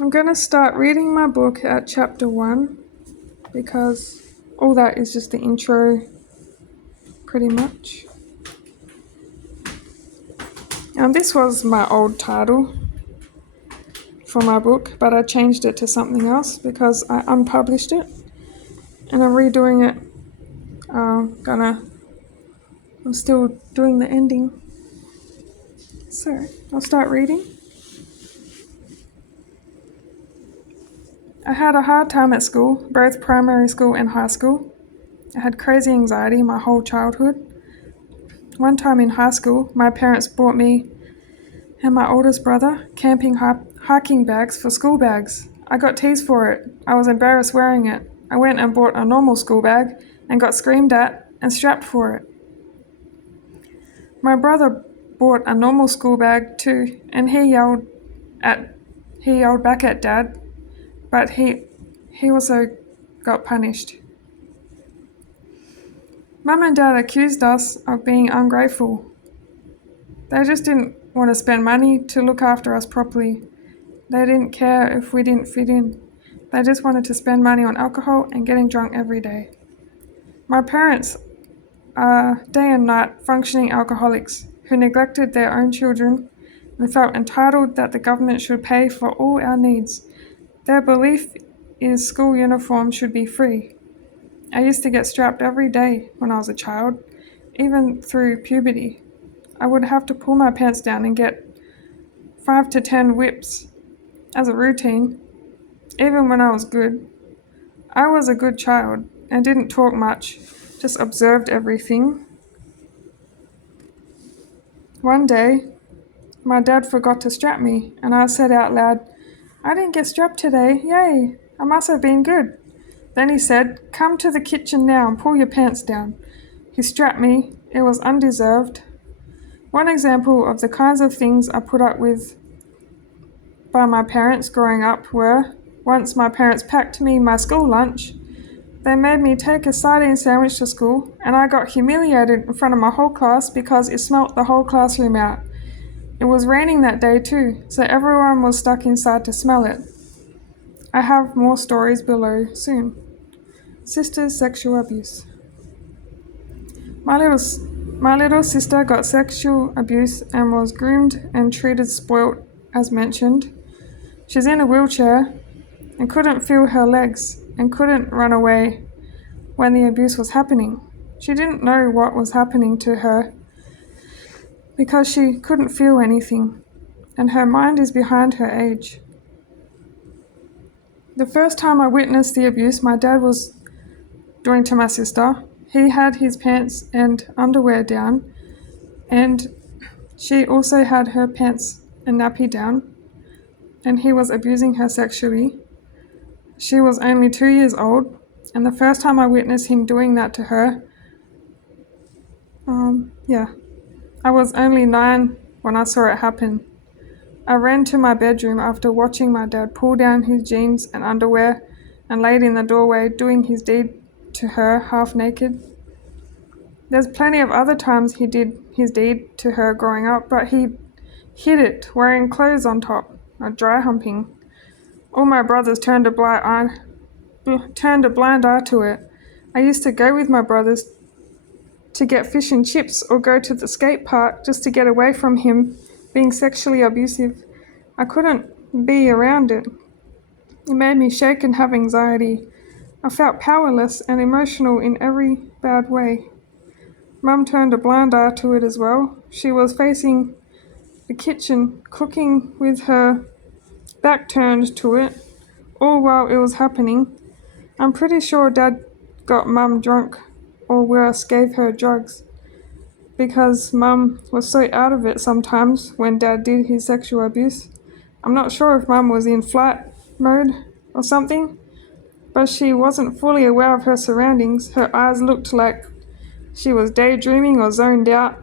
I'm going to start reading my book at chapter 1 because all that is just the intro, pretty much. This was my old title for my book, but I changed it to something else because I unpublished it and I'm redoing it. I'm still doing the ending. So, I'll start reading. I had a hard time at school, both primary school and high school. I had crazy anxiety my whole childhood. One time in high school, my parents bought me and my oldest brother camping hiking bags for school bags. I got teased for it. I was embarrassed wearing it. I went and bought a normal school bag and got screamed at and strapped for it. My brother bought a normal school bag too, and he yelled back at Dad, but he also got punished. Mum and Dad accused us of being ungrateful. They just didn't want to spend money to look after us properly. They didn't care if we didn't fit in. They just wanted to spend money on alcohol and getting drunk every day. My parents are day and night functioning alcoholics who neglected their own children and felt entitled that the government should pay for all our needs. Their belief is school uniforms should be free. I used to get strapped every day when I was a child, even through puberty. I would have to pull my pants down and get 5 to 10 whips as a routine, even when I was good. I was a good child and didn't talk much, just observed everything. One day, my dad forgot to strap me, and I said out loud, "I didn't get strapped today, yay, I must have been good." Then he said, "Come to the kitchen now and pull your pants down." He strapped me. It was undeserved. One example of the kinds of things I put up with by my parents growing up were, once my parents packed me my school lunch. They made me take a sardine sandwich to school, and I got humiliated in front of my whole class because it smelt the whole classroom out. It was raining that day too, so everyone was stuck inside to smell it. I have more stories below soon. Sister's sexual abuse. My little sister got sexual abuse and was groomed and treated spoilt, as mentioned. She's in a wheelchair and couldn't feel her legs and couldn't run away when the abuse was happening. She didn't know what was happening to her because she couldn't feel anything, and her mind is behind her age. The first time I witnessed the abuse my dad was doing to my sister, he had his pants and underwear down, and she also had her pants and nappy down, and he was abusing her sexually. She was only 2 years old, and the first time I witnessed him doing that to her, I was only 9 when I saw it happen. I ran to my bedroom after watching my dad pull down his jeans and underwear and laid in the doorway doing his deed to her half naked. There's plenty of other times he did his deed to her growing up, but he hid it, wearing clothes on top, dry humping. All my brothers turned a blind eye to it. I used to go with my brothers to get fish and chips or go to the skate park just to get away from him being sexually abusive. I couldn't be around it. It made me shake and have anxiety. I felt powerless and emotional in every bad way. Mum turned a blind eye to it as well. She was facing the kitchen, cooking with her back turned to it, all while it was happening. I'm pretty sure Dad got Mum drunk, or worse, gave her drugs, because Mum was so out of it sometimes when Dad did his sexual abuse. I'm not sure if Mum was in flight mode or something, but she wasn't fully aware of her surroundings. Her eyes looked like she was daydreaming or zoned out.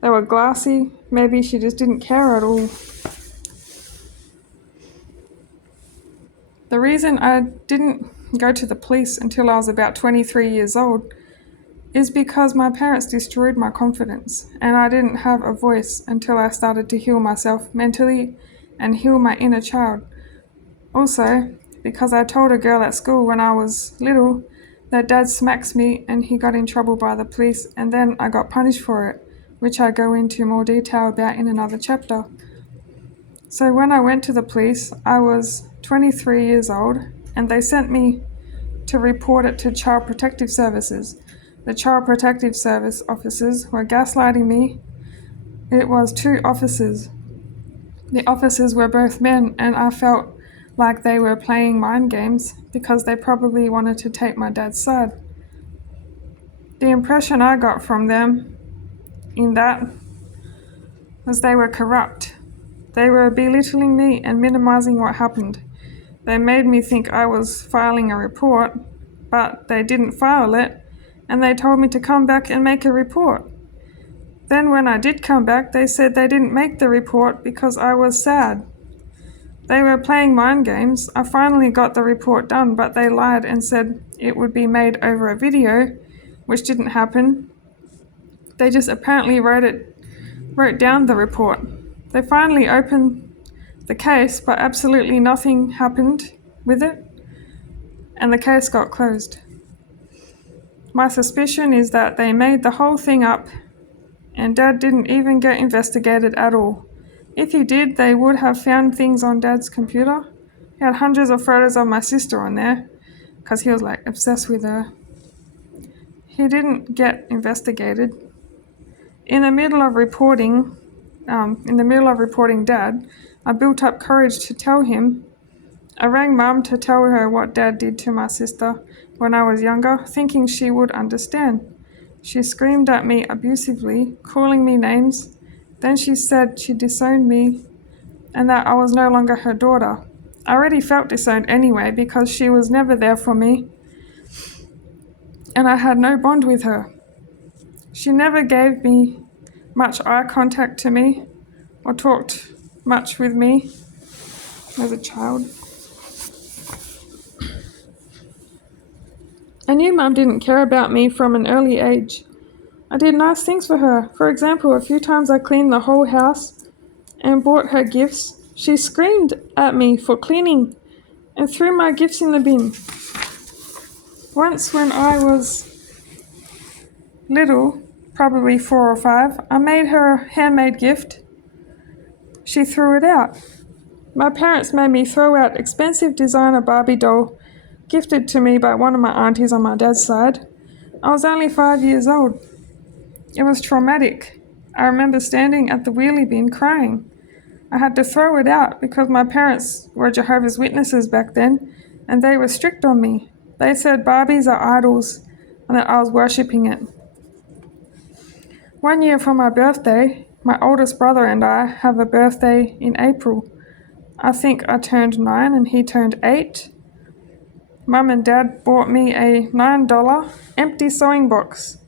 They were glassy. Maybe she just didn't care at all. The reason I didn't go to the police until I was about 23 years old is because my parents destroyed my confidence, and I didn't have a voice until I started to heal myself mentally and heal my inner child. Also, because I told a girl at school when I was little that Dad smacks me and he got in trouble by the police and then I got punished for it, which I go into more detail about in another chapter. So when I went to the police, I was 23 years old and they sent me to report it to Child Protective Services. The Child Protective Service officers were gaslighting me. It was 2 officers. The officers were both men and I felt like they were playing mind games because they probably wanted to take my dad's side. The impression I got from them in that was they were corrupt. They were belittling me and minimizing what happened. They made me think I was filing a report, but they didn't file it, and they told me to come back and make a report. Then when I did come back, they said they didn't make the report because I was sad. They were playing mind games. I finally got the report done, but they lied and said it would be made over a video, which didn't happen. They just apparently wrote down the report. They finally opened the case, but absolutely nothing happened with it, and the case got closed. My suspicion is that they made the whole thing up, and Dad didn't even get investigated at all. If he did, they would have found things on Dad's computer. He had hundreds of photos of my sister on there, because he was like obsessed with her. He didn't get investigated. In the middle of reporting Dad, I built up courage to tell him. I rang Mum to tell her what Dad did to my sister when I was younger, thinking she would understand. She screamed at me abusively, calling me names. Then she said she disowned me and that I was no longer her daughter. I already felt disowned anyway because she was never there for me and I had no bond with her. She never gave me much eye contact to me or talked much with me as a child. I knew Mum didn't care about me from an early age. I did nice things for her. For example, a few times I cleaned the whole house and bought her gifts. She screamed at me for cleaning and threw my gifts in the bin. Once when I was little, probably 4 or 5, I made her a handmade gift. She threw it out. My parents made me throw out expensive designer Barbie doll gifted to me by one of my aunties on my dad's side. I was only 5 years old. It was traumatic. I remember standing at the wheelie bin crying. I had to throw it out because my parents were Jehovah's Witnesses back then and they were strict on me. They said Barbies are idols and that I was worshipping it. One year for my birthday, my oldest brother and I have a birthday in April. I think I turned 9 and he turned 8. Mum and Dad bought me a $9 empty sewing box,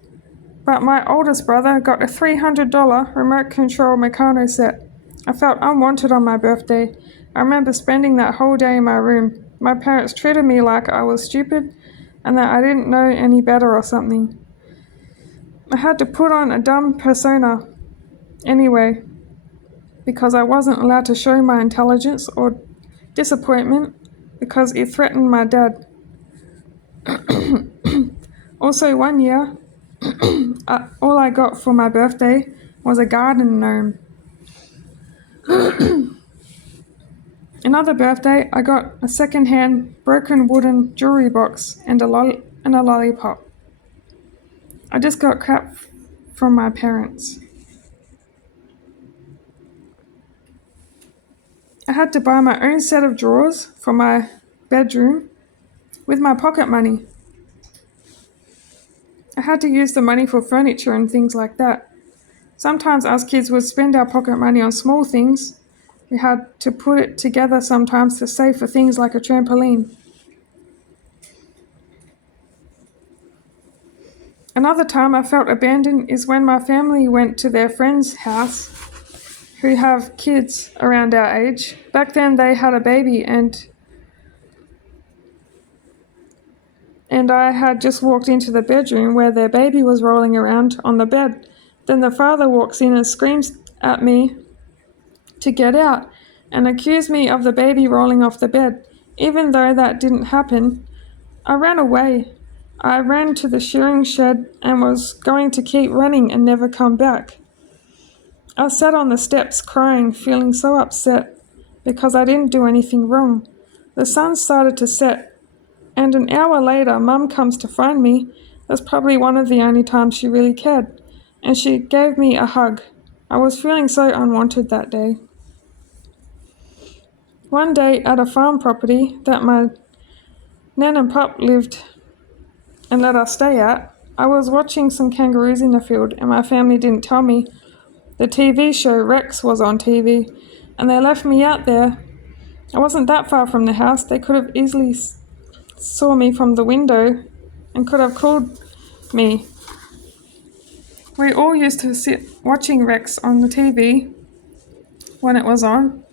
but my oldest brother got a $300 remote control Meccano set. I felt unwanted on my birthday. I remember spending that whole day in my room. My parents treated me like I was stupid and that I didn't know any better or something. I had to put on a dumb persona anyway because I wasn't allowed to show my intelligence or disappointment because it threatened my dad. Also, one year, all I got for my birthday was a garden gnome. Another birthday, I got a second-hand broken wooden jewelry box and a lollipop. I just got crap from my parents. I had to buy my own set of drawers for my bedroom with my pocket money. I had to use the money for furniture and things like that. Sometimes us kids would spend our pocket money on small things. We had to put it together sometimes to save for things like a trampoline. Another time I felt abandoned is when my family went to their friend's house who have kids around our age. Back then they had a baby and I had just walked into the bedroom where their baby was rolling around on the bed. Then the father walks in and screams at me to get out and accused me of the baby rolling off the bed. Even though that didn't happen, I ran away. I ran to the shearing shed and was going to keep running and never come back. I sat on the steps crying, feeling so upset because I didn't do anything wrong. The sun started to set, and an hour later, Mum comes to find me. That's probably one of the only times she really cared, and she gave me a hug. I was feeling so unwanted that day. One day at a farm property that my nan and pup lived and let us stay at, I was watching some kangaroos in the field, and my family didn't tell me. The TV show Rex was on TV, and they left me out there. I wasn't that far from the house. They could have easily saw me from the window and could have called me. We all used to sit watching Rex on the TV when it was on.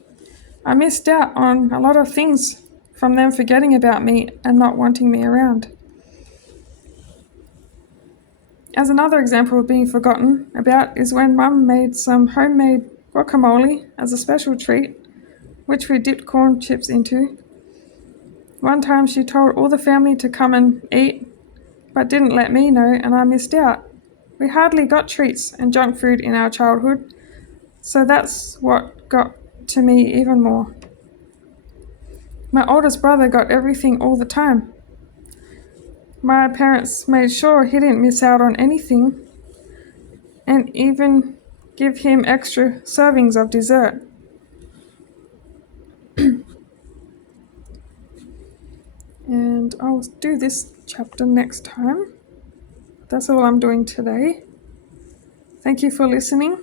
I missed out on a lot of things from them forgetting about me and not wanting me around. As another example of being forgotten about is when Mum made some homemade guacamole as a special treat, which we dipped corn chips into. One time she told all the family to come and eat, but didn't let me know, and I missed out. We hardly got treats and junk food in our childhood, so that's what got to me even more. My oldest brother got everything all the time. My parents made sure he didn't miss out on anything and even give him extra servings of dessert. And I'll do this chapter next time. That's all I'm doing today. Thank you for listening.